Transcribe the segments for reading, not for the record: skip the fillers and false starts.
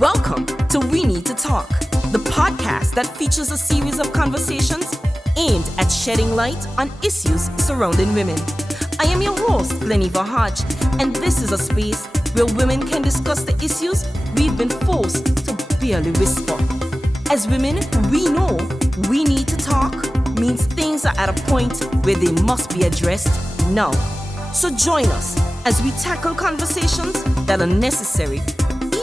Welcome to We Need to Talk, the podcast that features a series of conversations aimed at shedding light on issues surrounding women. I am your host, Glenneva Hodge, and this is a space where women can discuss the issues we've been forced to barely whisper. As women, we know we need to talk means things are at a point where they must be addressed now. So join us as we tackle conversations that are necessary,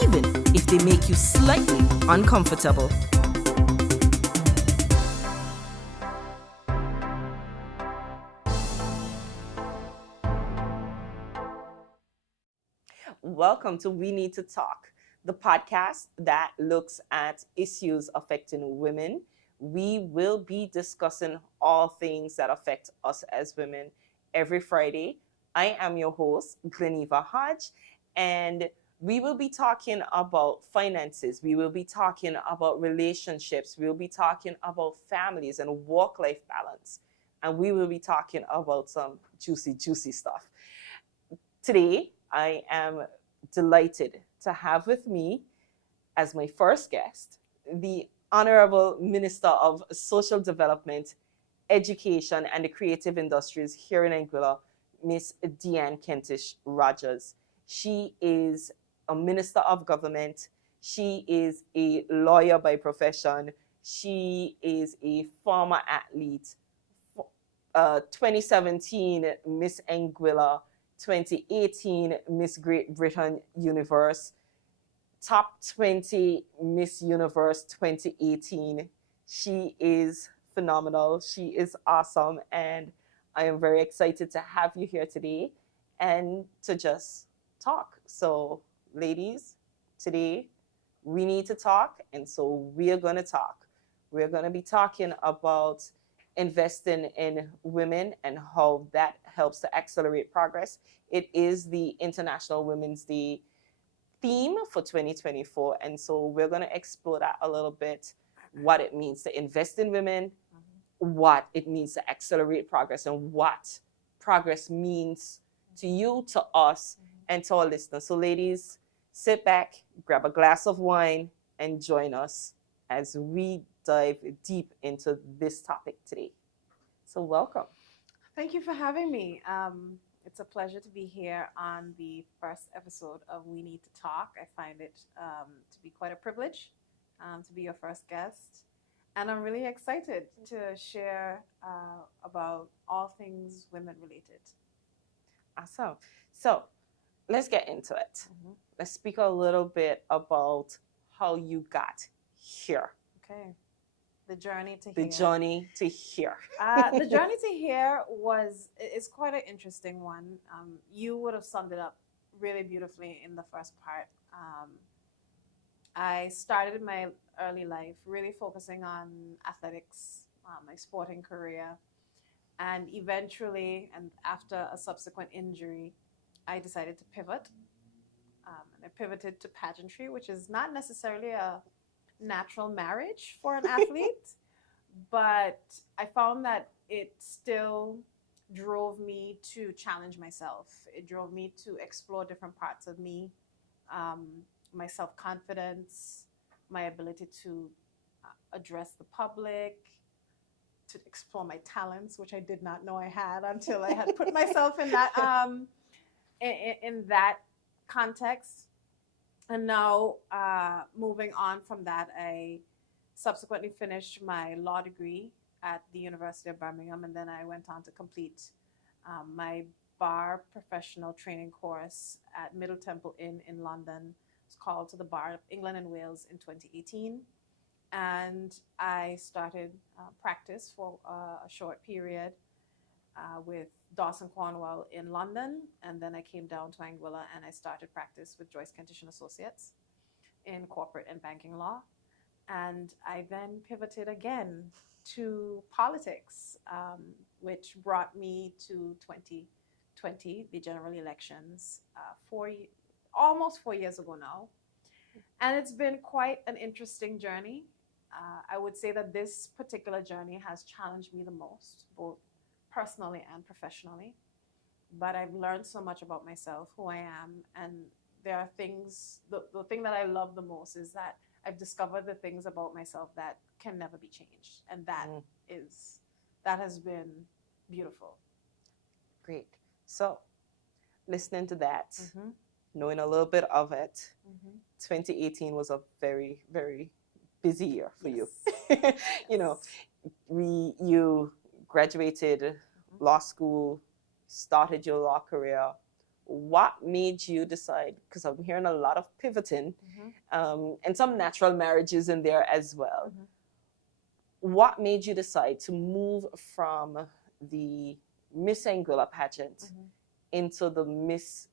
even if they make you slightly uncomfortable. Welcome to We Need to Talk, the podcast that looks at issues affecting women. We will be discussing all things that affect us as women every Friday. I am your host, Glenneva Hodge, and we will be talking about finances. We will be talking about relationships. We will be talking about families and work-life balance. And we will be talking about some juicy stuff. Today, I am delighted to have with me as my first guest, the Honourable Minister of Social Development, Education and the Creative Industries here in Anguilla, Miss Dee-Ann Kentish-Rogers. She is a Minister of Government. She is a lawyer by profession. She is a former athlete. 2017 Miss Anguilla, 2018 Miss Great Britain Universe, top 20 Miss Universe 2018. She is phenomenal. She is awesome. And I am very excited to have you here today and to just talk. So, ladies, today we need to talk. And so we are going to talk. We're going to be talking about investing in women and how that helps to accelerate progress. It is the International Women's Day theme for 2024. And so we're going to explore that a little bit, what it means to invest in women, what it means to accelerate progress, and what progress means to you, to us, and to our listeners. So ladies, sit back, grab a glass of wine, and join us as we dive deep into this topic today. So welcome. Thank you for having me. It's a pleasure to be here on the first episode of We Need to Talk. I find it to be quite a privilege to be your first guest. And I'm really excited to share about all things women related. Awesome. So let's get into it. Let's speak a little bit about how you got here. Okay. The journey to The here. journey to here. The journey to here is quite an interesting one. You would have summed it up really beautifully in the first part. I started my early life really focusing on athletics, my sporting career, and eventually, and after a subsequent injury, I decided to pivot. And I pivoted to pageantry, which is not necessarily a natural marriage for an athlete, but I found that it still drove me to challenge myself. It drove me to explore different parts of me, my self-confidence, my ability to address the public, to explore my talents, which I did not know I had until I had put myself in that in that context. And now, moving on from that, I subsequently finished my law degree at the University of Birmingham, and then I went on to complete my bar professional training course at Middle Temple Inn in London. It's called to the Bar of England and Wales in 2018. And I started practice for a short period with Dawson Cornwell in London, and then I came down to Anguilla and I started practice with Joyce Kentish & Associates in corporate and banking law. And I then pivoted again to politics, which brought me to 2020, the general elections, almost 4 years ago now. And it's been quite an interesting journey. I would say that this particular journey has challenged me the most, both personally and professionally. But I've learned so much about myself, who I am, and there are things, the thing that I love the most is that I've discovered the things about myself that can never be changed. And that has been beautiful. Great. So, listening to that, knowing a little bit of it, 2018 was a very, very busy year for you. You know, you graduated law school, started your law career. What made you decide, because I'm hearing a lot of pivoting, and some natural marriages in there as well. What made you decide to move from the Miss Anguilla pageant into the Miss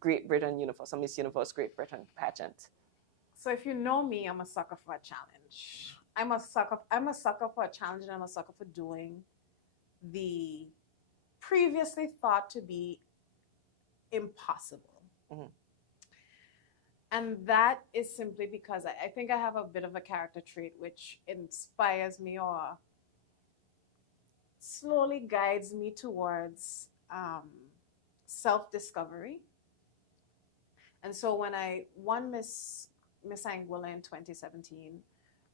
Great Britain Universe, or Miss Universe Great Britain pageant? So if you know me, I'm a sucker for a challenge. I'm a sucker for a challenge, and I'm a sucker for doing the previously thought to be impossible. And that is simply because I think I have a bit of a character trait which inspires me or slowly guides me towards self-discovery. And so when I won Miss Anguilla in 2017,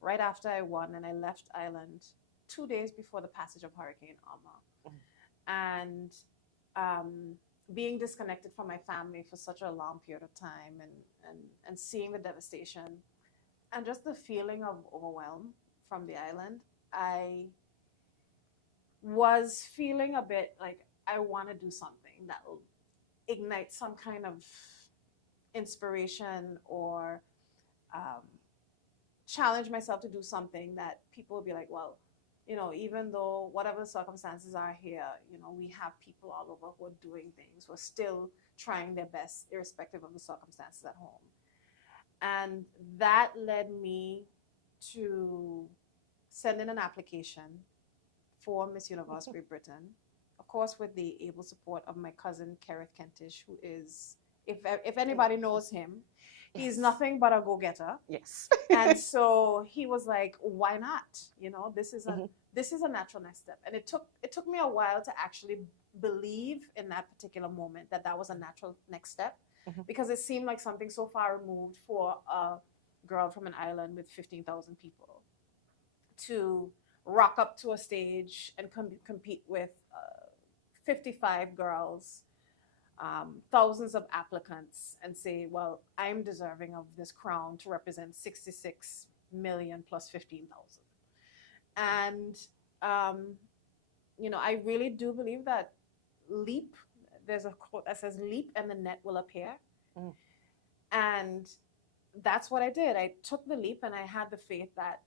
right after I won and I left Ireland 2 days before the passage of Hurricane Irma, and being disconnected from my family for such a long period of time, and seeing the devastation and just the feeling of overwhelm from the island, I was feeling a bit like I want to do something that will ignite some kind of inspiration or challenge myself to do something that people will be like, well, you know, even though whatever the circumstances are here, you know, we have people all over who are doing things, who are still trying their best, irrespective of the circumstances at home. And that led me to send in an application for Miss Universe Great Britain, of course, with the able support of my cousin, Kerith Kentish, who is, if anybody knows him, he's nothing but a go-getter. Yes. And so he was like, why not? You know, this is a natural next step. And it took me a while to actually believe in that particular moment that was a natural next step, because it seemed like something so far removed for a girl from an island with 15,000 people to rock up to a stage and compete with 55 girls, thousands of applicants, and say, well, I'm deserving of this crown to represent 66 million plus 15,000. And, you know, I really do believe that leap, there's a quote that says, leap and the net will appear. And that's what I did. I took the leap, and I had the faith that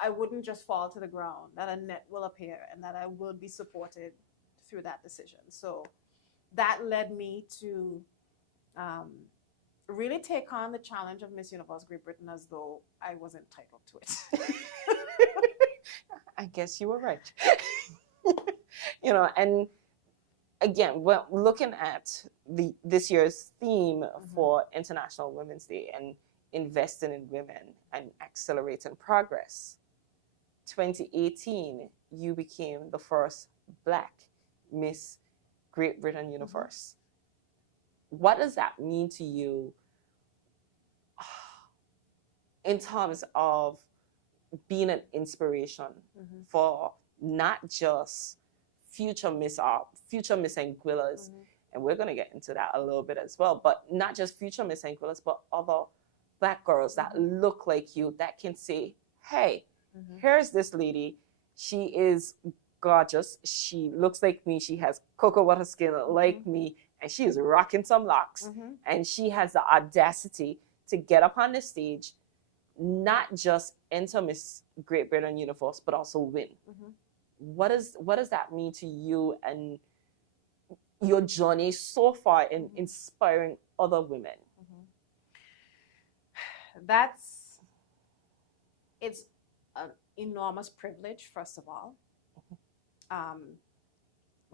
I wouldn't just fall to the ground, that a net will appear, and that I will be supported through that decision. So that led me to really take on the challenge of Miss Universe Great Britain as though I was entitled to it. I guess you were right. You know, and again, we're looking at this year's theme for International Women's Day and investing in women and accelerating progress. 2018, you became the first Black Miss Great Britain Universe. What does that mean to you in terms of being an inspiration for not just future Miss Anguillas, and we're going to get into that a little bit as well, but not just future Miss Anguillas, but other Black girls that look like you, that can say, hey, here's this lady, she is gorgeous, she looks like me, she has cocoa butter skin like me, and she is rocking some locks, and she has the audacity to get up on the stage, not just enter Miss Great Britain Universe, but also win. What does that mean to you and your journey so far in inspiring other women? It's an enormous privilege, first of all.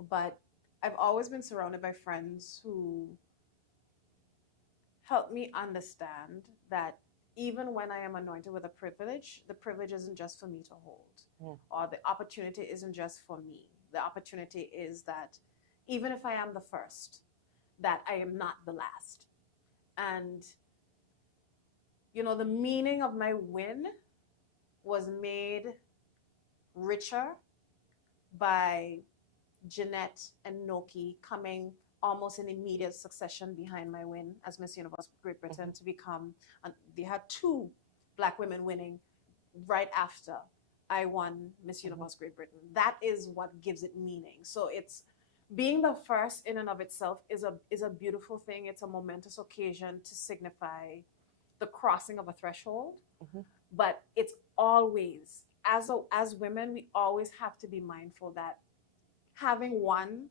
But I've always been surrounded by friends who help me understand that even when I am anointed with a privilege, the privilege isn't just for me to hold, or the opportunity isn't just for me. The opportunity is that even if I am the first, that I am not the last. And, you know, the meaning of my win was made richer by Jeanette and Noki coming almost in immediate succession behind my win as Miss Universe Great Britain to become, they had two Black women winning right after I won Miss Universe Great Britain. That is what gives it meaning. So it's being the first in and of itself is a beautiful thing. It's a momentous occasion to signify the crossing of a threshold. But it's always, as women, we always have to be mindful that having one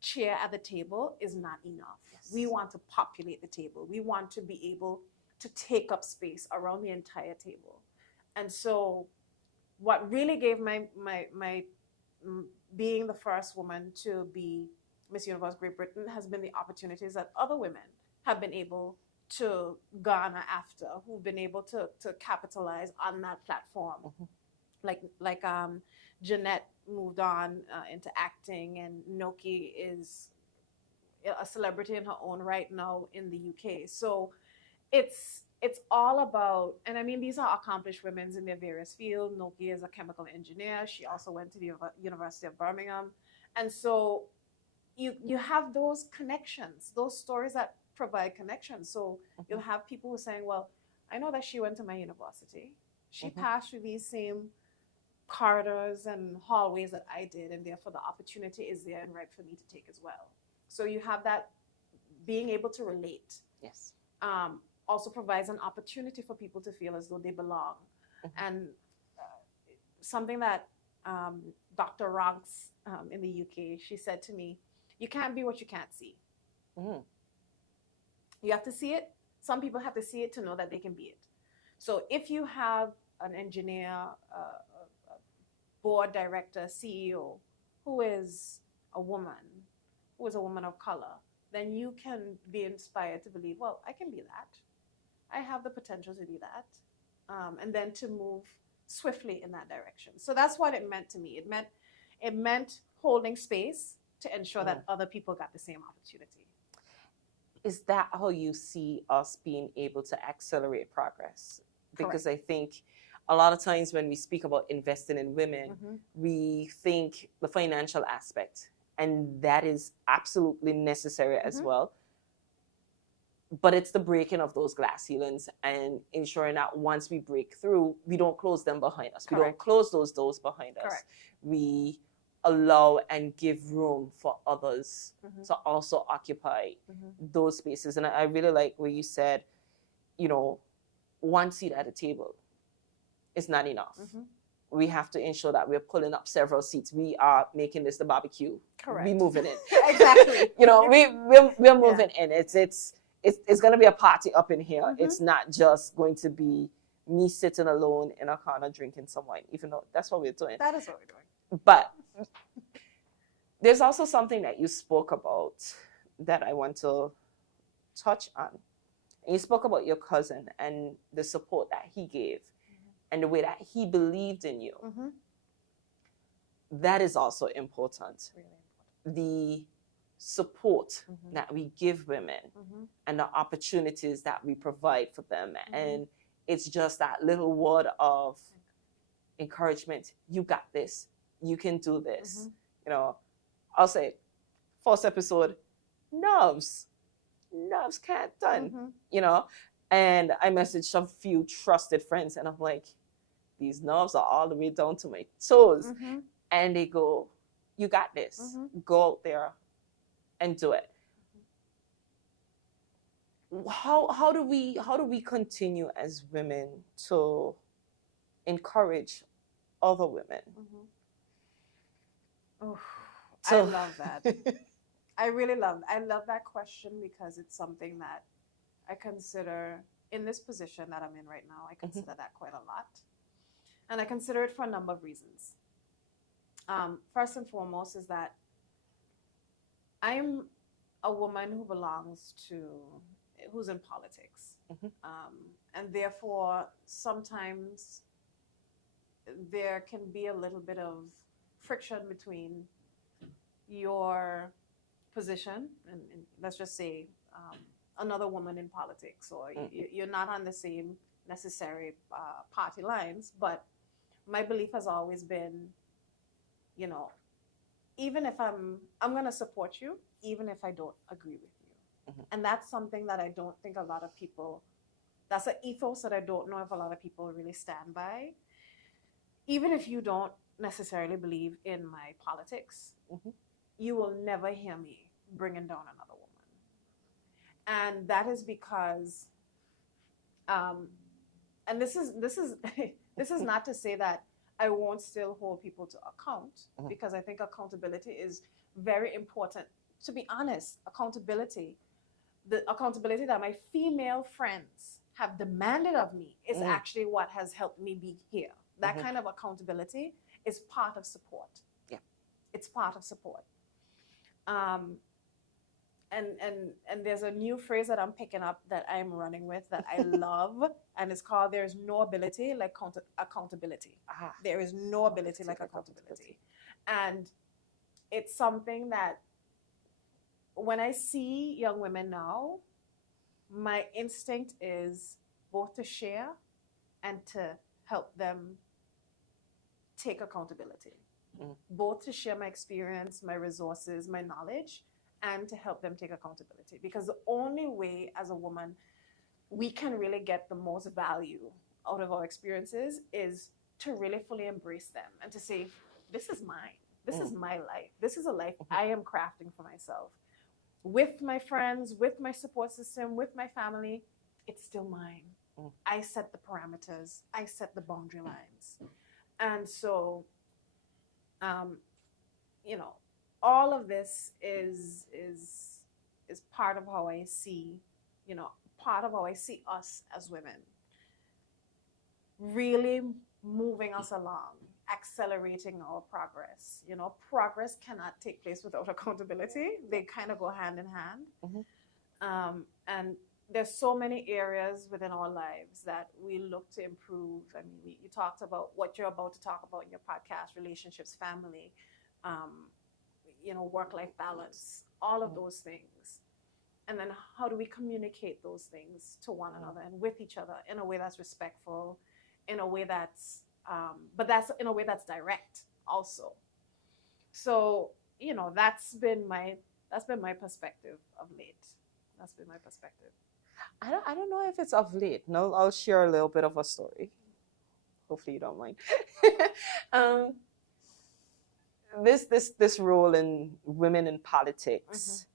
chair at the table is not enough. Yes. We want to populate the table. We want to be able to take up space around the entire table. And so what really gave my being the first woman to be Miss Universe Great Britain has been the opportunities that other women have been able to garner after, who've been able to capitalize on that platform. Like Jeanette moved on into acting, and Noki is a celebrity in her own right now in the UK. So it's all about, and I mean, these are accomplished women in their various fields. Noki is a chemical engineer. She also went to the University of Birmingham. And so you have those connections, those stories that provide connections. So you'll have people who are saying, well, I know that she went to my university. She passed through these same corridors and hallways that I did, and therefore the opportunity is there and right for me to take as well. So you have that being able to relate. Yes. Also provides an opportunity for people to feel as though they belong. And something that Dr. Ronks in the UK, she said to me, you can't be what you can't see. You have to see it. Some people have to see it to know that they can be it. So if you have an engineer, board director, CEO, who is a woman of color, then you can be inspired to believe, well, I can be that. I have the potential to be that. And then to move swiftly in that direction. So that's what it meant to me. It meant holding space to ensure that other people got the same opportunity. Is that how you see us being able to accelerate progress? Because I think a lot of times when we speak about investing in women, we think the financial aspect, and that is absolutely necessary as well. But it's the breaking of those glass ceilings and ensuring that once we break through, we don't close them behind us. We don't close those doors behind us. We allow and give room for others to also occupy those spaces. And I really like where you said, you know, one seat at a table is not enough. We have to ensure that we're pulling up several seats. We are making this the barbecue. We're moving in. Exactly. You know, we're moving in. It's going to be a party up in here. It's not just going to be me sitting alone in a corner drinking some wine, even though that's what we're doing. That is what we're doing. But there's also something that you spoke about that I want to touch on. And you spoke about your cousin and the support that he gave and the way that he believed in you. That is also important. Really important. The support that we give women and the opportunities that we provide for them. And it's just that little word of encouragement. You got this. You can do this. You know, I'll say, first episode, nerves can't done, you know. And I messaged some few trusted friends and I'm like, these nerves are all the way down to my toes. And they go, you got this. Go out there and do it. How do we continue as women to encourage other women? Oh, I love that. I love that question because it's something that I consider in this position that I'm in right now. I consider that quite a lot. And I consider it for a number of reasons. First and foremost is that I'm a woman who's in politics. And therefore, sometimes there can be a little bit of friction between your position and let's just say another woman in politics, or you're not on the same necessary party lines. But my belief has always been, you know, even if I'm going to support you, even if I don't agree with you. And that's something that I don't think a lot of people, that's an ethos that I don't know if a lot of people really stand by. Even if you don't necessarily believe in my politics, you will never hear me bringing down another woman. And that is because, and this is this is not to say that I won't still hold people to account, because I think accountability is very important. To be honest, accountability, the accountability that my female friends have demanded of me is actually what has helped me be here. That kind of accountability is part of support. Yeah. It's part of support. And there's a new phrase that I'm picking up that I'm running with that I love, and it's called "There's no ability like accountability." There is no ability like accountability. And it's something that when I see young women now, my instinct is both to share and to help them take accountability. Both to share my experience, my resources, my knowledge, and to help them take accountability. Because the only way as a woman we can really get the most value out of our experiences is to really fully embrace them and to say, this is mine. This is my life. This is a life I am crafting for myself. With my friends, with my support system, with my family, it's still mine. I set the parameters. I set the boundary lines. And so, you know, all of this is part of how I see, you know, part of how I see us as women. Really moving us along, accelerating our progress. You know, progress cannot take place without accountability. They kind of go hand in hand. And there's so many areas within our lives that we look to improve. I mean, you talked about what you're about to talk about in your podcast, relationships, family, you know, work-life balance, all of those things. And then how do we communicate those things to one another and with each other in a way that's respectful, in a way that's, but that's in a way that's direct also. So, you know, that's been my perspective of late. That's been my perspective. I don't know if it's of late. No, I'll share a little bit of a story. Hopefully you don't mind. This role in women in politics.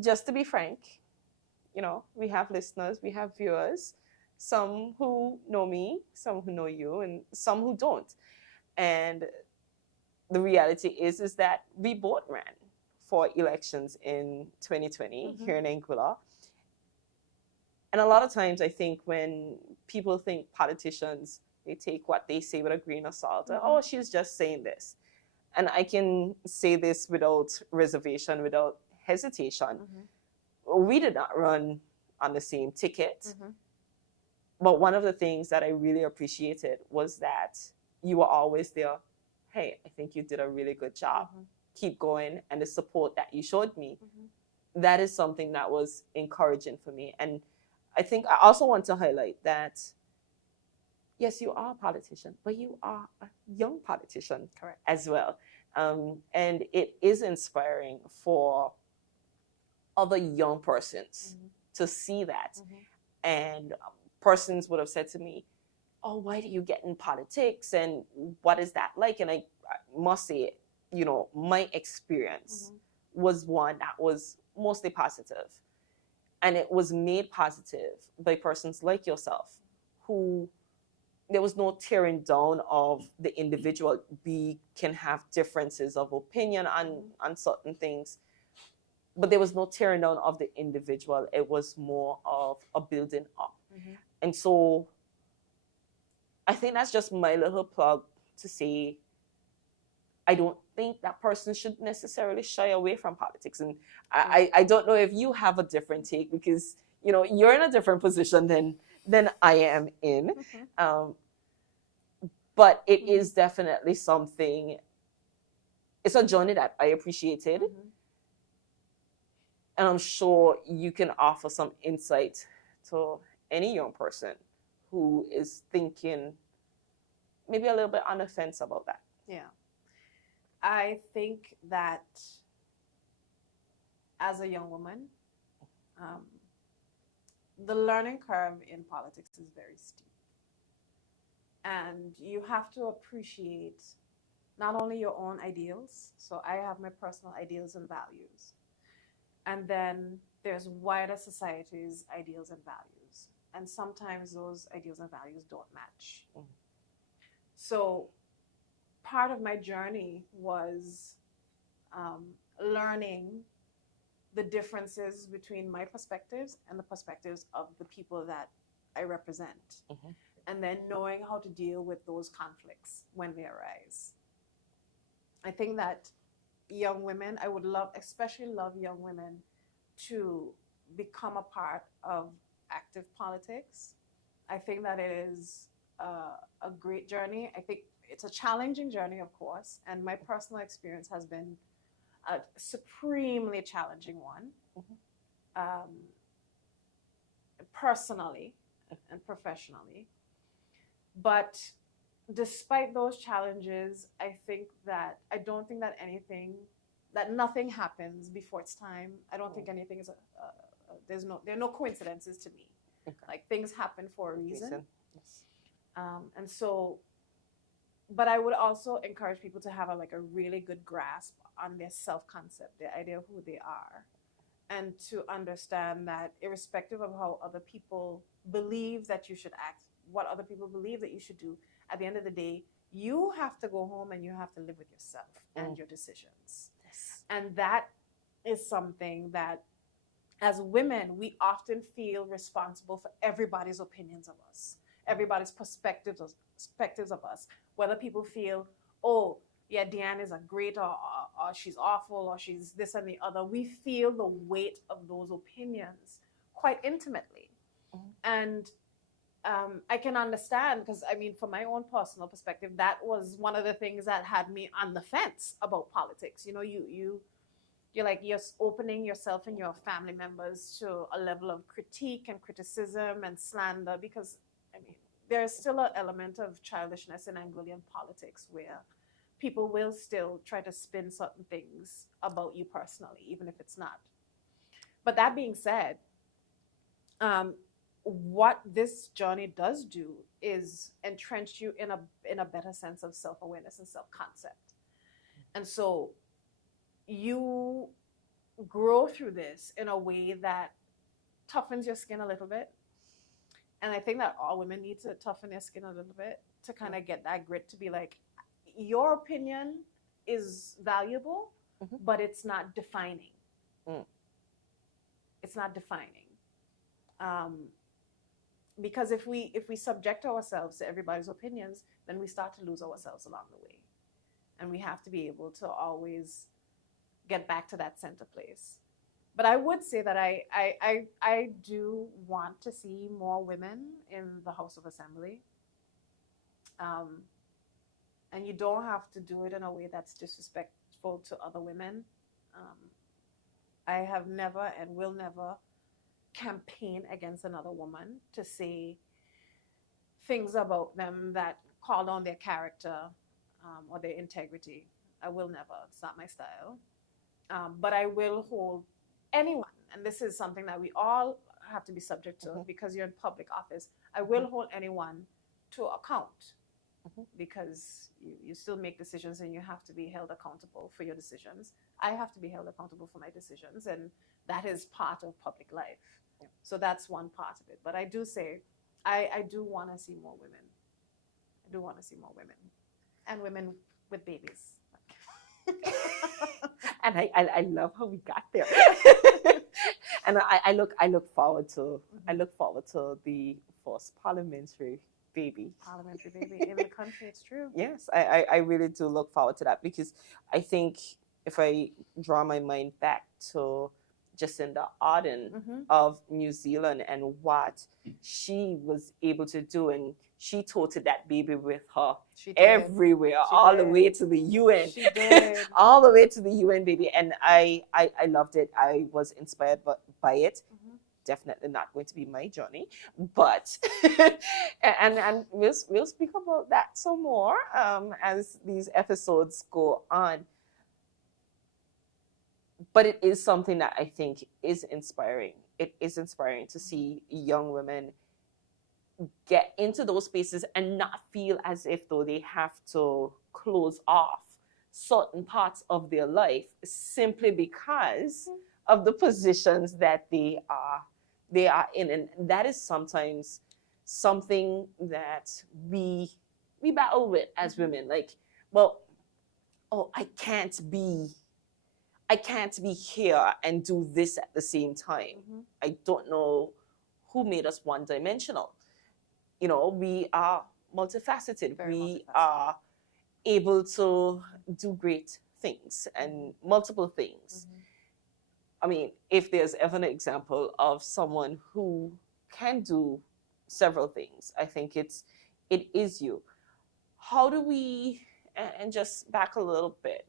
Just to be frank, you know, we have listeners, we have viewers, some who know me, some who know you, and some who don't. And the reality is that we both ran for elections in 2020 here in Anguilla. And a lot of times I think when people think politicians, they take what they say with a grain of salt. Oh, she's just saying this. And I can say this without reservation, without hesitation. We did not run on the same ticket. But one of the things that I really appreciated was that you were always there. Hey, I think you did a really good job. Keep going. And the support that you showed me, that is something that was encouraging for me. And I think I also want to highlight that, yes, you are a politician, but you are a young politician as well. And it is inspiring for other young persons to see that. And persons would have said to me, oh, why do you get in politics? And what is that like? And I must say, you know, my experience was one that was mostly positive. And it was made positive by persons like yourself, who there was no tearing down of the individual. We can have differences of opinion on certain things, but there was no tearing down of the individual. It was more of a building up. And so I think that's just my little plug to say, I don't think that person should necessarily shy away from politics. And I don't know if you have a different take, because, you know, you're in a different position than I am in. But it is definitely something, it's a journey that I appreciated. And I'm sure you can offer some insight to any young person who is thinking maybe a little bit on the fence about that. Yeah. I think that as a young woman, the learning curve in politics is very steep. And you have to appreciate not only your own ideals, so I have my personal ideals and values, and then there's wider society's ideals and values. And sometimes those ideals and values don't match. Mm-hmm. So part of my journey was learning the differences between my perspectives and the perspectives of the people that I represent. Mm-hmm. And then knowing how to deal with those conflicts when they arise. I think that young women, I would especially love young women to become a part of active politics. I think that it is a great journey. I think it's a challenging journey, of course, and my personal experience has been a supremely challenging one, mm-hmm. Personally and professionally. But despite those challenges, I don't think that nothing happens before it's time. I don't think anything is there are no coincidences to me. Okay. Like, things happen for a reason. Yes. And so, but I would also encourage people to have a really good grasp on their self-concept, their idea of who they are, and to understand that irrespective of how other people believe that you should act, what other people believe that you should do, at the end of the day, you have to go home and you have to live with yourself and your decisions. Yes. And that is something that, as women, we often feel responsible for everybody's opinions of us, everybody's perspectives of us. Whether people feel, oh, yeah, Dee-Ann is a great, or she's awful, or she's this and the other. We feel the weight of those opinions quite intimately. Mm-hmm. And I can understand, because I mean, from my own personal perspective, that was one of the things that had me on the fence about politics. You know, you're opening yourself and your family members to a level of critique and criticism and slander, because I mean, there's still an element of childishness in Anguillan politics where people will still try to spin certain things about you personally, even if it's not. But that being said, what this journey does do is entrench you in a better sense of self-awareness and self-concept. And so you grow through this in a way that toughens your skin a little bit. And I think that all women need to toughen their skin a little bit to kind of get that grit to be like, your opinion is valuable, mm-hmm. but it's not defining. Mm. It's not defining. Because if we subject ourselves to everybody's opinions, then we start to lose ourselves along the way. And we have to be able to always get back to that center place. But I would say that I do want to see more women in the House of Assembly. And you don't have to do it in a way that's disrespectful to other women. I have never and will never campaign against another woman to say things about them that call on their character or their integrity. I will never. It's not my style. But I will hold anyone, and this is something that we all have to be subject to, mm-hmm. because you're in public office. I will hold anyone to account, mm-hmm. because you still make decisions and you have to be held accountable for your decisions. I have to be held accountable for my decisions, and that is part of public life. Yeah. So that's one part of it. But I do say, I do want to see more women. I do want to see more women, and women with babies. And I love how we got there. And I look forward to mm-hmm. I look forward to the first parliamentary baby in the country. It's true. Yes, I really do look forward to that, because I think if I draw my mind back to Jacinda Ardern of New Zealand and what she was able to do. And she toted that baby with her everywhere, all the way to the UN. She did. All the way to the UN, baby. And I loved it. I was inspired by it. Definitely not going to be my journey, but and we'll speak about that some more as these episodes go on. But it is something that I think is inspiring. It is inspiring to see young women get into those spaces and not feel as if though they have to close off certain parts of their life simply because of the positions that they are in. And that is sometimes something that we battle with as women. Like, well, oh, I can't be here and do this at the same time. I don't know who made us one-dimensional. You know, we are multifaceted. We are able to do great things and multiple things. I mean, if there's ever an example of someone who can do several things, I think it is you. How do we, and just back a little bit,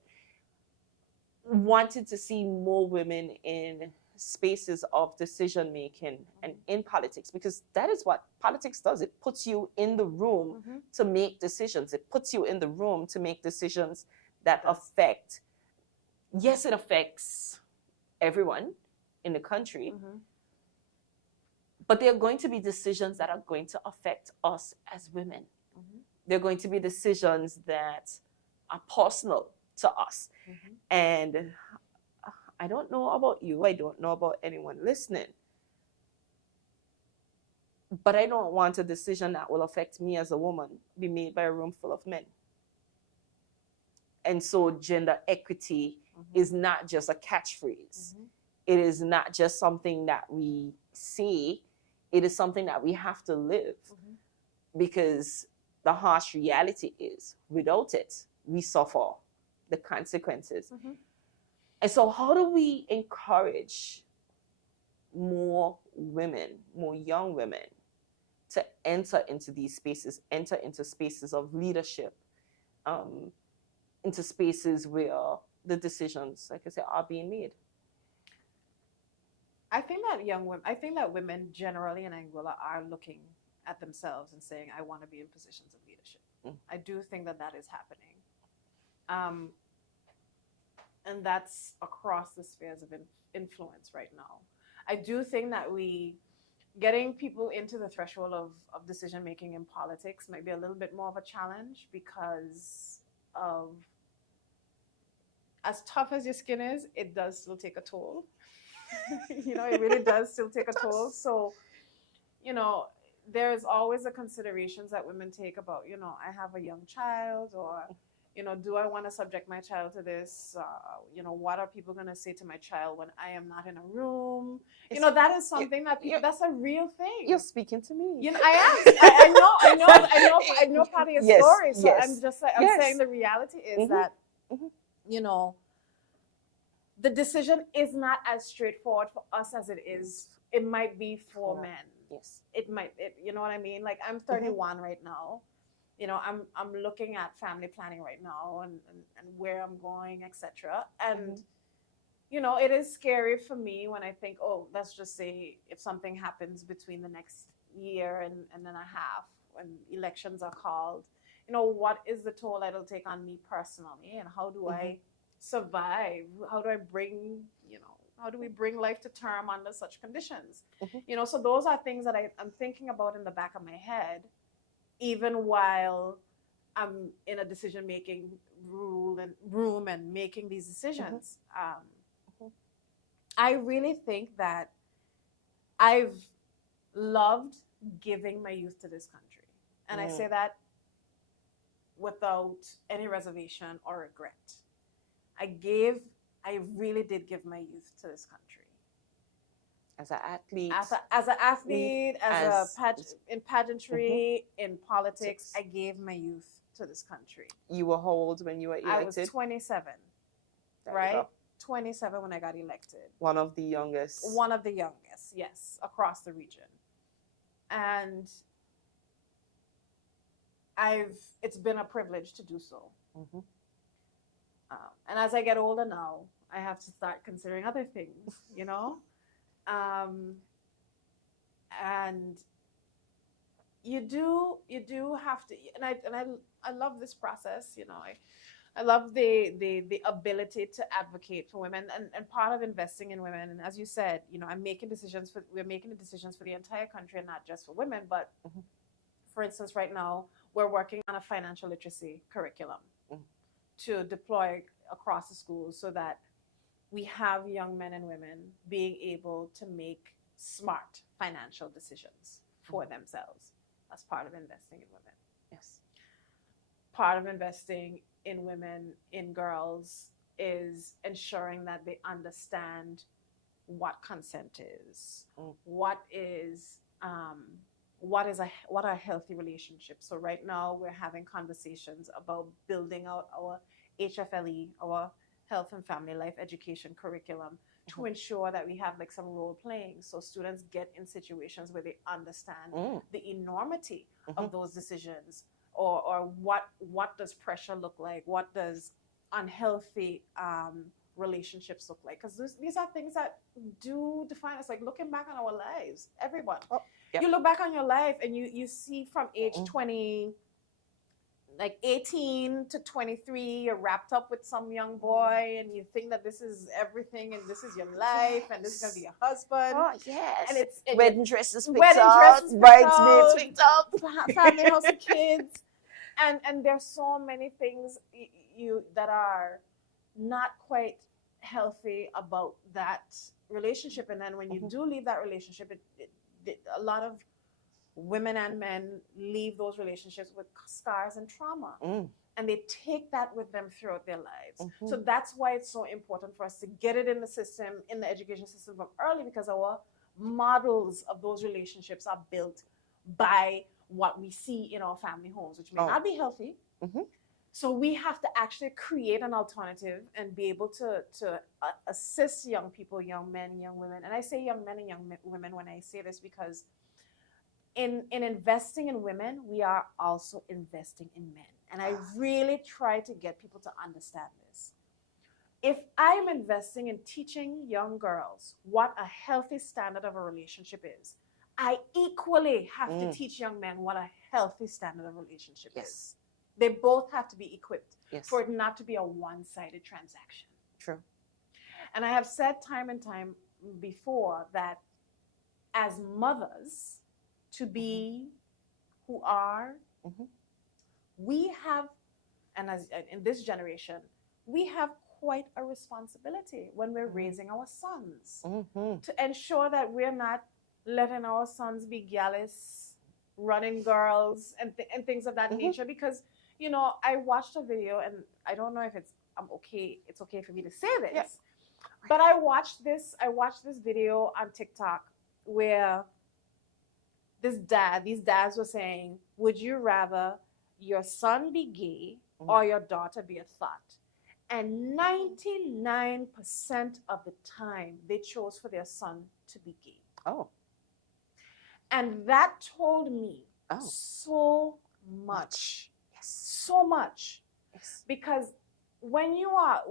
wanted to see more women in spaces of decision making and in politics, because that is what politics does. It puts you in the room to make decisions. It puts you in the room to make decisions that affect, yes, it affects everyone in the country, but there are going to be decisions that are going to affect us as women. There are going to be decisions that are personal to us. And I don't know about you, I don't know about anyone listening, but I don't want a decision that will affect me as a woman be made by a room full of men. And so gender equity is not just a catchphrase. It is not just something that we say. It is something that we have to live, because the harsh reality is, without it, we suffer the consequences. And so how do we encourage more women, more young women, to enter into these spaces, enter into spaces of leadership, into spaces where the decisions, like I said, are being made? I think that women generally in Anguilla are looking at themselves and saying, I want to be in positions of leadership. I do think that is happening. And that's across the spheres of influence right now. I do think that getting people into the threshold of decision making in politics might be a little bit more of a challenge, because of, as tough as your skin is, it does still take a toll. You know, it really does still take a toll. So, you know, there's always the considerations that women take about, you know, I have a young child, or, you know, do I want to subject my child to this? You know, what are people going to say to my child when I am not in a room? You know, that is something that's a real thing. You're speaking to me. You know, I know part of your story. So I'm just like, I'm saying the reality is that, you know, the decision is not as straightforward for us as it is. It might be for men. Yes. You know what I mean? Like, I'm 31 right now. You know, I'm looking at family planning right now and where I'm going, etc. And, you know, it is scary for me when I think, oh, let's just say if something happens between the next year and then a half, when elections are called, you know, what is the toll it'll take on me personally, and how do I survive? How do we bring life to term under such conditions? You know, so those are things that I'm thinking about in the back of my head, even while I'm in a decision-making room and making these decisions. I really think that I've loved giving my youth to this country. And I say that without any reservation or regret. I really did give my youth to this country. As an athlete. As an athlete, in pageantry, in politics, I gave my youth to this country. You were how old when you were elected? I was 27, right? 27 when I got elected. One of the youngest. One of the youngest, yes, across the region. And it's been a privilege to do so. Mm-hmm. And as I get older now, I have to start considering other things, you know? And you do have to, and I love this process, you know. I love the ability to advocate for women, and part of investing in women. And as you said, you know, we're making decisions for the entire country and not just for women. But mm-hmm. for instance, right now we're working on a financial literacy curriculum to deploy across the schools so that we have young men and women being able to make smart financial decisions for themselves. That's part of investing in women. Yes. Part of investing in women, in girls, is ensuring that they understand what consent is, what are healthy relationships. So right now we're having conversations about building out our HFLE, our Health and Family Life Education curriculum, to ensure that we have like some role playing, so students get in situations where they understand the enormity of those decisions, or what does pressure look like, what does unhealthy relationships look like, because these are things that do define us. Like looking back on our lives, everyone, you look back on your life and you see from age 20, like 18 to 23, you're wrapped up with some young boy and you think that this is everything and this is your life and this is going to be your husband. Oh, yes. And it's wedding dresses picked out, bridesmaids picked up, family house of kids. And there's so many things that are not quite healthy about that relationship. And then when you do leave that relationship, a lot of women and men leave those relationships with scars and trauma, and they take that with them throughout their lives. So that's why it's so important for us to get it in the system, in the education system from early, because our models of those relationships are built by what we see in our family homes, which may not be healthy. So we have to actually create an alternative and be able to assist young people, young men, young women. And I say young men and young women when I say this because in investing in women, we are also investing in men. And I really try to get people to understand this. If I'm investing in teaching young girls what a healthy standard of a relationship is, I equally have to teach young men what a healthy standard of a relationship is. They both have to be equipped for it not to be a one-sided transaction. True. And I have said time and time before that as mothers, to be who are, we have, and as in this generation, we have quite a responsibility when we're raising our sons to ensure that we're not letting our sons be gallus, running girls, and things of that nature. Because, you know, I watched a video, and I don't know if it's okay for me to say this, but I watched this video on TikTok where these dads were saying, would you rather your son be gay or your daughter be a thought? And 99% of the time, they chose for their son to be gay. Oh. And that told me so much. So much. Yes. Because when you're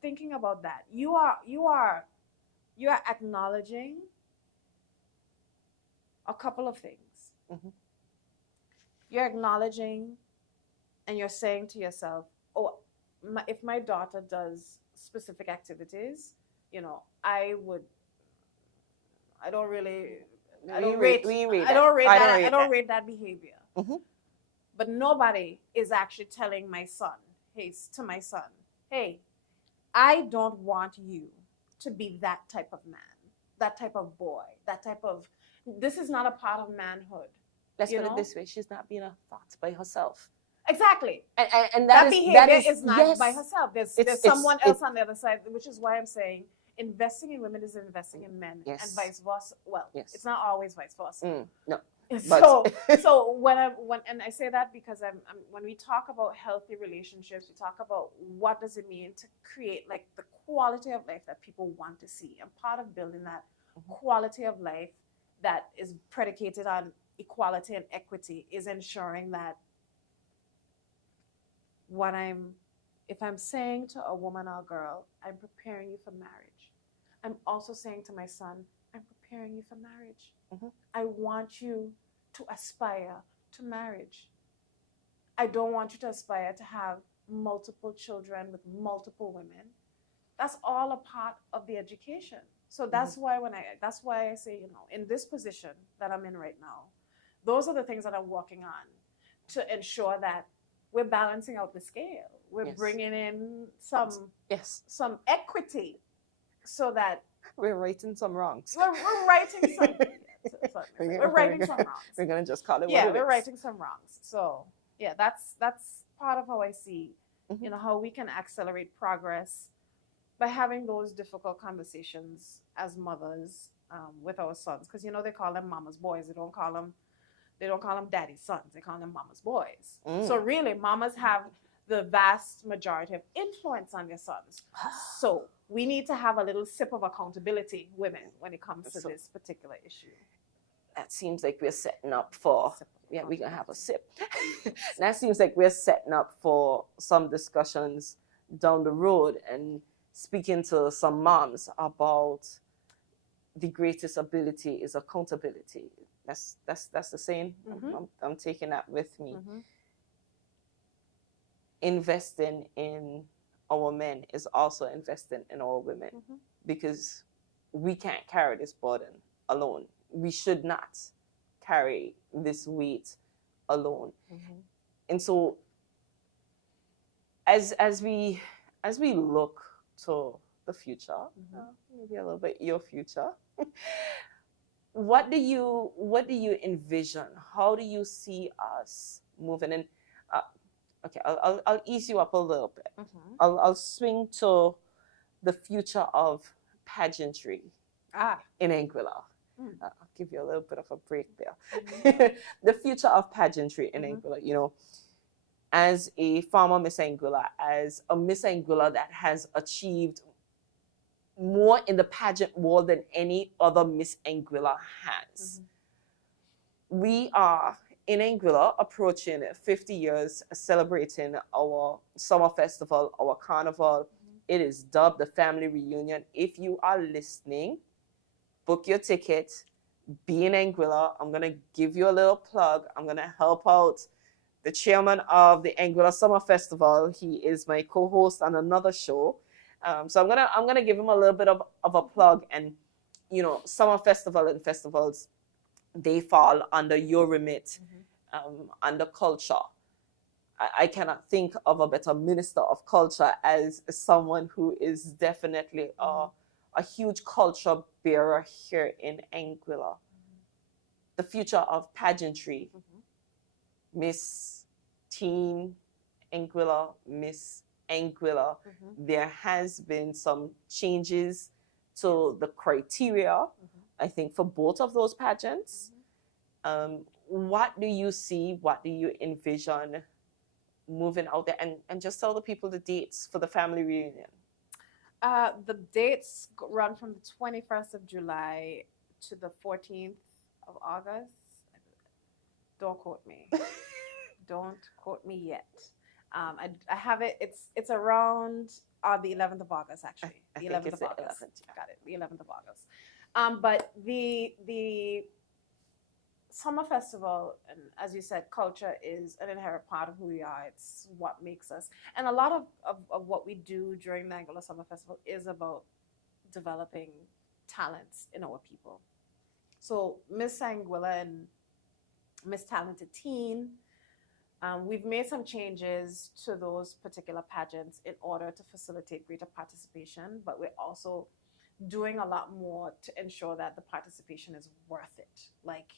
thinking about that, you are acknowledging a couple of things. You're acknowledging and you're saying to yourself, if my daughter does specific activities, you know, I don't rate that behavior. But nobody is actually telling my son, hey, I don't want you to be that type of man, that type of boy, this is not a part of manhood. Let's put it this way, she's not being a thought by herself. Exactly. And that behavior is not by herself. There's someone else on the other side, which is why I'm saying investing in women is investing in men, and vice versa. Well, it's not always vice versa. No. So, so when I say that because when we talk about healthy relationships, we talk about what does it mean to create like the quality of life that people want to see, and part of building that quality of life that is predicated on equality and equity is ensuring that if I'm saying to a woman or a girl, I'm preparing you for marriage, I'm also saying to my son, I'm preparing you for marriage. I want you to aspire to marriage. I don't want you to aspire to have multiple children with multiple women. That's all a part of the education. So that's why I say, in this position that I'm in right now, those are the things that I'm working on to ensure that we're balancing out the scale. We're bringing in some equity so that we're righting some wrongs. We're righting some. We're righting some wrongs. We're gonna just call it what it is. Yeah, we're righting some wrongs. So yeah, that's part of how I see, how we can accelerate progress by having those difficult conversations as mothers with our sons, because they call them mama's boys. They don't call them daddy's sons. They call them mama's boys. So really, mamas have the vast majority of influence on their sons. So we need to have a little sip of accountability, women, when it comes to this particular issue. That seems like we're setting up for, we're going to have a sip. That seems like we're setting up for some discussions down the road and speaking to some moms about the greatest ability is accountability. That's the saying. I'm taking that with me. Investing in our men is also investing in our women, because we can't carry this burden alone. We should not carry this weight alone. And so as we look to the future, maybe a little bit your future, what do you envision? How do you see us moving in? Okay, I'll ease you up a little bit. I'll swing to the future of pageantry in Anguilla. I'll give you a little bit of a break there. The future of pageantry in Anguilla, as a former Miss Anguilla, as a Miss Anguilla that has achieved more in the pageant world than any other Miss Anguilla has. We are in Anguilla approaching 50 years, celebrating our summer festival, our carnival. It is dubbed the Family Reunion. If you are listening, book your ticket, be in Anguilla. I'm going to give you a little plug. I'm going to help out the chairman of the Anguilla Summer Festival. He is my co-host on another show. So I'm gonna give him a little bit of a plug. And summer festival and festivals, they fall under your remit, under culture. I cannot think of a better minister of culture as someone who is definitely a huge culture bearer here in Anguilla. The future of pageantry, Miss Teen Anguilla, Miss Anguilla, there has been some changes to the criteria, I think, for both of those pageants. What do you see? What do you envision moving out there? And just tell the people the dates for the family reunion. The dates run from the 21st of July to the 14th of August. Don't quote me. Don't quote me yet. I have it. It's around the 11th of August, actually. The 11th of August. Got it. The 11th of August. But the summer festival, and as you said, culture is an inherent part of who we are. It's what makes us. And a lot of what we do during the Anguilla Summer Festival is about developing talents in our people. So Miss Anguilla and Miss Talented Teen, we've made some changes to those particular pageants in order to facilitate greater participation, but we're also doing a lot more to ensure that the participation is worth it. Like,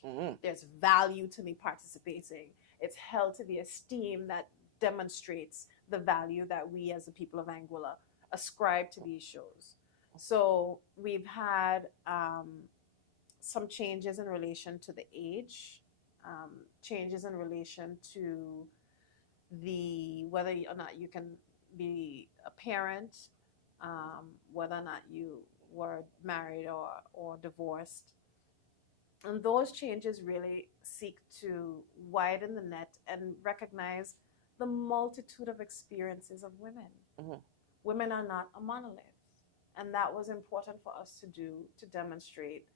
there's value to me participating. It's held to the esteem that demonstrates the value that we as the people of Anguilla ascribe to these shows. So we've had some changes in relation to the age changes in relation to whether or not you can be a parent, whether or not you were married or divorced. And those changes really seek to widen the net and recognize the multitude of experiences of women. Mhm. Women are not a monolith. And that was important for us to do, to demonstrate,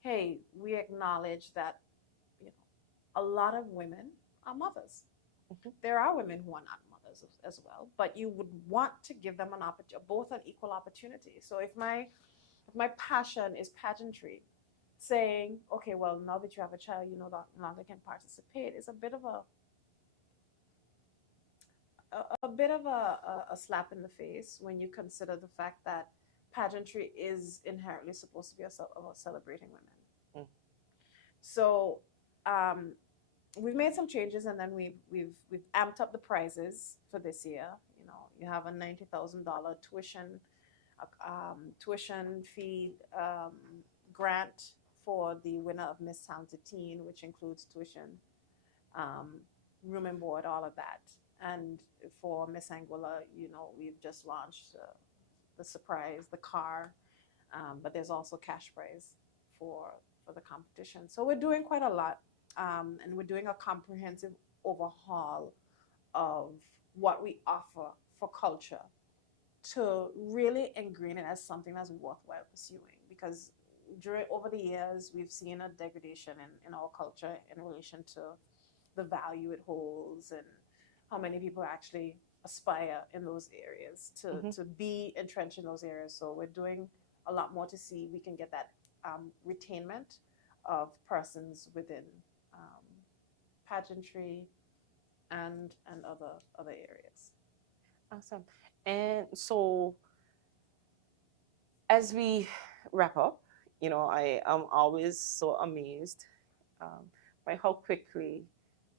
hey, we acknowledge that, you know, a lot of women are mothers. Mhm. There are women who are not mothers as well, but you would want to give them both an equal opportunity. So if my passion is pageantry, saying, okay, well, now that you have a child, you no longer can participate, is a bit of a slap in the face when you consider the fact that pageantry is inherently supposed to be about celebrating women. Mm. So we've made some changes, and then we've amped up the prizes for this year. You know, you have a $90,000 tuition fee grant for the winner of Miss Talented Teen, which includes tuition, room and board, all of that. And for Miss Anguilla, you know, we've just launched the surprise, the car, but there's also cash prize for the competition. So we're doing quite a lot, and we're doing a comprehensive overhaul of what we offer for culture to really ingrain it as something that's worthwhile pursuing. Because over the years, we've seen a degradation in our culture in relation to the value it holds and how many people actually aspire in those areas to be entrenched in those areas. So we're doing a lot more to see we can get that retainment of persons within pageantry and other areas. Awesome. And so as we wrap up, you know, I am always so amazed by how quickly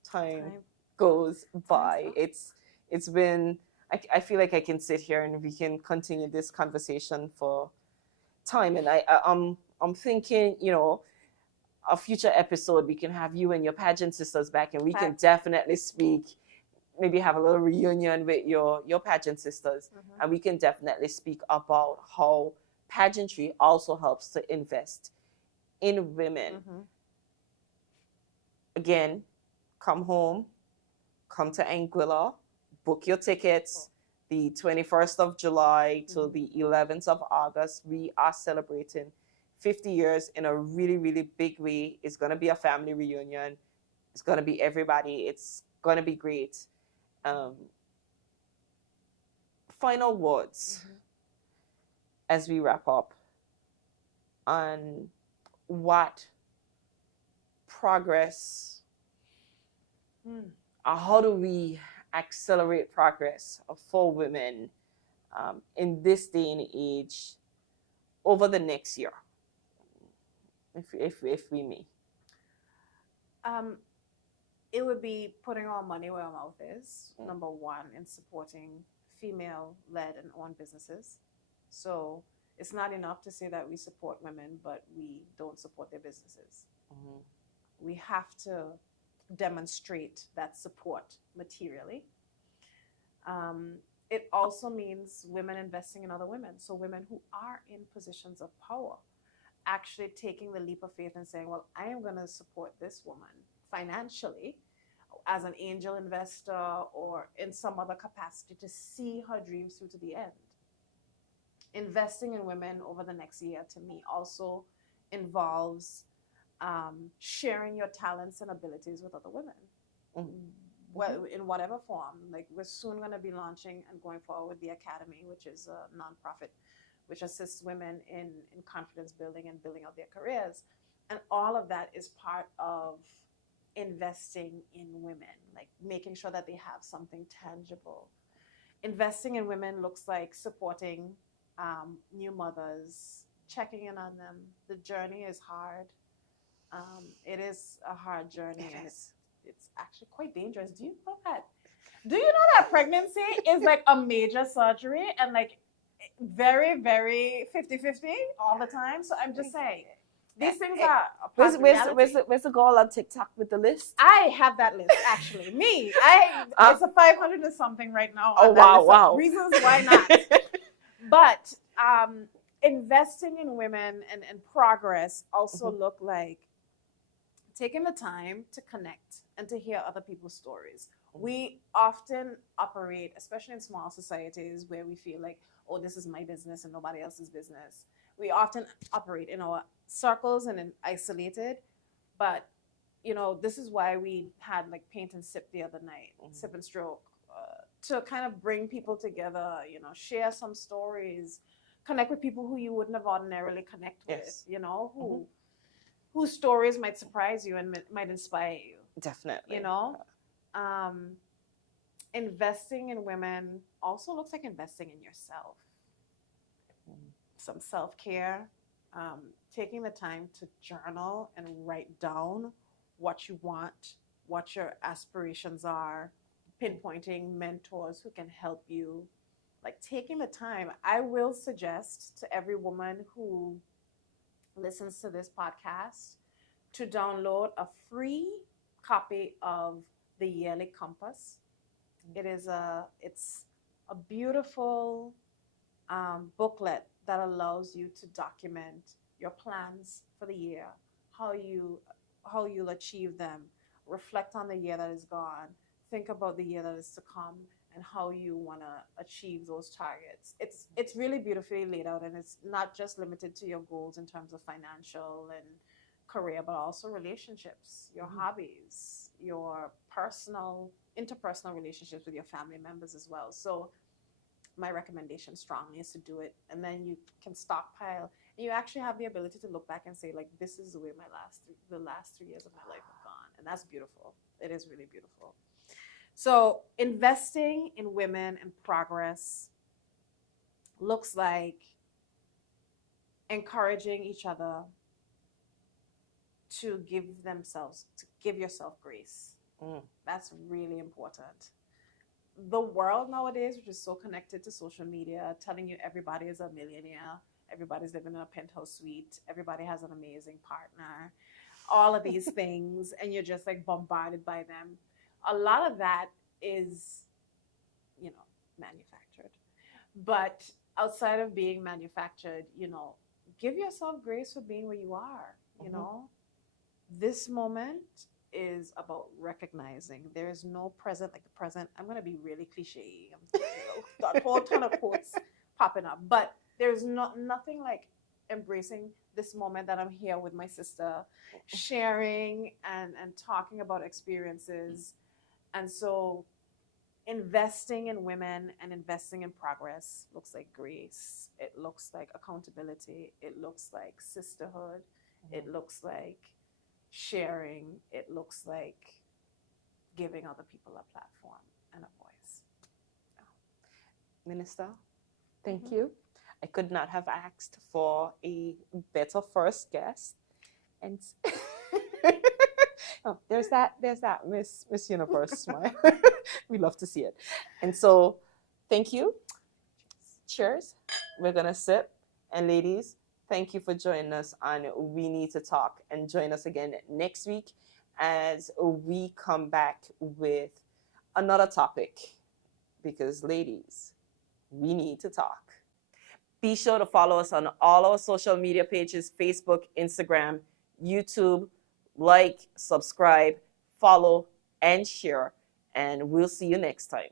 time goes by. It's been, I feel like I can sit here and we can continue this conversation for time. And I'm thinking, you know, a future episode we can have you and your pageant sisters back, and we can definitely speak, maybe have a little reunion with your pageant sisters, and we can definitely speak about how pageantry also helps to invest in women. Again, come home, come to Anguilla, book your tickets. The 21st of July to the 11th of August, we are celebrating 50 years in a really, really big way. It's going to be a family reunion. It's going to be everybody. It's going to be great. Final words as we wrap up on what progress, how do we accelerate progress for women in this day and age over the next year, if we may? It would be putting our money where our mouth is, number one, in supporting female-led and owned businesses. So it's not enough to say that we support women, but we don't support their businesses. We have to demonstrate that support materially. It also means women investing in other women. So women who are in positions of power actually taking the leap of faith and saying, well, I am going to support this woman financially as an angel investor or in some other capacity to see her dreams through to the end. Investing in women over the next year, to me, also involves sharing your talents and abilities with other women, well, in whatever form. Like, we're soon going to be launching and going forward with the Academy, which is a nonprofit which assists women in confidence building and building out their careers. And all of that is part of investing in women, like making sure that they have something tangible. Investing in women looks like supporting new mothers, checking in on them. The journey is hard. It is a hard journey, and it's actually quite dangerous. Do you know that? Do you know that pregnancy is like a major surgery and like very, very 50-50 all the time? So I'm just saying, These things are a part of reality. Where's the girl on TikTok with the list? I have that list, actually. It's a 500 and something right now. Oh, wow. Reasons why not. But investing in women and progress also look like taking the time to connect and to hear other people's stories. We often operate, especially in small societies where we feel like, oh, this is my business and nobody else's business. We often operate in our circles and in isolated, but this is why we had like paint and sip the other night, sip and stroke, to kind of bring people together, share some stories, connect with people who you wouldn't have ordinarily connect with, whose stories might surprise you and might inspire you. Definitely. Investing in women also looks like investing in yourself. Some self-care, taking the time to journal and write down what you want, what your aspirations are, pinpointing mentors who can help you, like taking the time. I will suggest to every woman who listens to this podcast to download a free copy of the Yearly Compass. It's a beautiful booklet that allows you to document your plans for the year, how you'll achieve them, reflect on the year that is gone, think about the year that is to come, and how you want to achieve those targets. It's really beautifully laid out, and it's not just limited to your goals in terms of financial and career, but also relationships, your hobbies, your interpersonal relationships with your family members as well. So my recommendation strongly is to do it, and then you can stockpile, and you actually have the ability to look back and say, like, this is the way the last 3 years of my life have gone. And that's beautiful. It is really beautiful. So investing in women and progress looks like encouraging each other to give yourself grace. That's really important. The world nowadays, which is so connected to social media, telling you everybody is a millionaire, everybody's living in a penthouse suite, everybody has an amazing partner, all of these things, and you're just like bombarded by them. A lot of that is, manufactured. But outside of being manufactured, give yourself grace for being where you are, This moment is about recognizing there is no present like the present. I'm going to be really cliche. Got a whole ton of quotes popping up, but there's nothing like embracing this moment that I'm here with my sister, sharing and talking about experiences. And so investing in women and investing in progress looks like grace. It looks like accountability. It looks like sisterhood. It looks like sharing. It looks like giving other people a platform and a voice. Minister, thank you. I could not have asked for a better first guest. And oh, there's that Miss Universe smile. We love to see it. And so thank you. Cheers. We're gonna sip. And ladies, thank you for joining us on We Need to Talk, and join us again next week as we come back with another topic, because ladies, we need to talk. Be sure to follow us on all our social media pages, Facebook, Instagram, YouTube. Like, subscribe, follow, and share. And we'll see you next time.